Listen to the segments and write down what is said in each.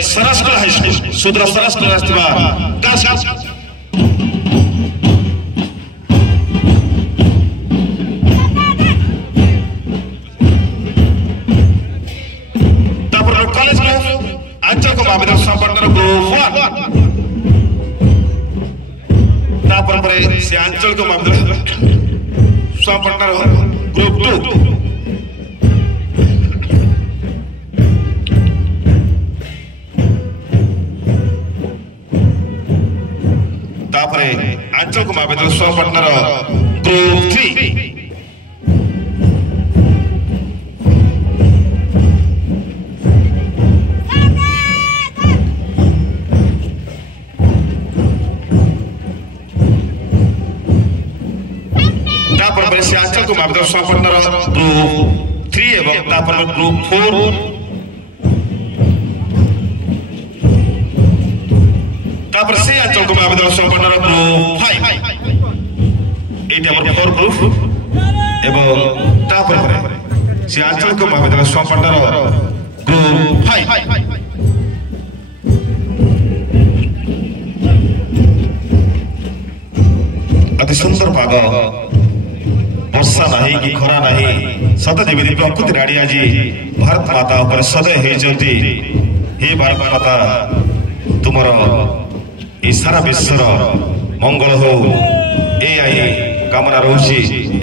Saraskul High School, Sudra Saraskul Astiva, Gas. Tapos college mo, anjal ko mabit ang partner group 1. Tapos si anjal ko mabit ang partner group 2. Anjal ko mabit ang partner group 3. Si Anchal ko mabit ang partner group 3 এবং তারপর group 4 তারপর si Anchal ko mabit ang partner group 5 এইটা আমার 4 group এবং তারপর si Anchal ko mabit ang partner group 5 अति सुंदर भाग वर्षा नहीं कि खरा नहीं सत जमी प्रकृति राणी आज भारत माता उपर सदै होती हे भारत माता तुमर ये सारा विश्वर मंगल हो आई कामना रोची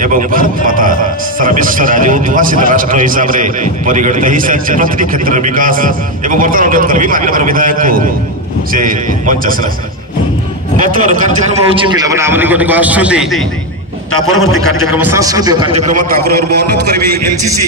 एवं भारत माता सारा विश्व आज उद्भासित राष्ट्र हिसाब से परिगणित हो सारी प्रति क्षेत्र विकास एवं बर्तमान अनुरोध कर मान्यवर विधायक को से मंच बर्तमान कार्यक्रम हूँ पे आम निकट आसुँच परवर्ती कार्यक्रम सांस्कृतिक कार्यक्रम अनुरोध करी एनसीसी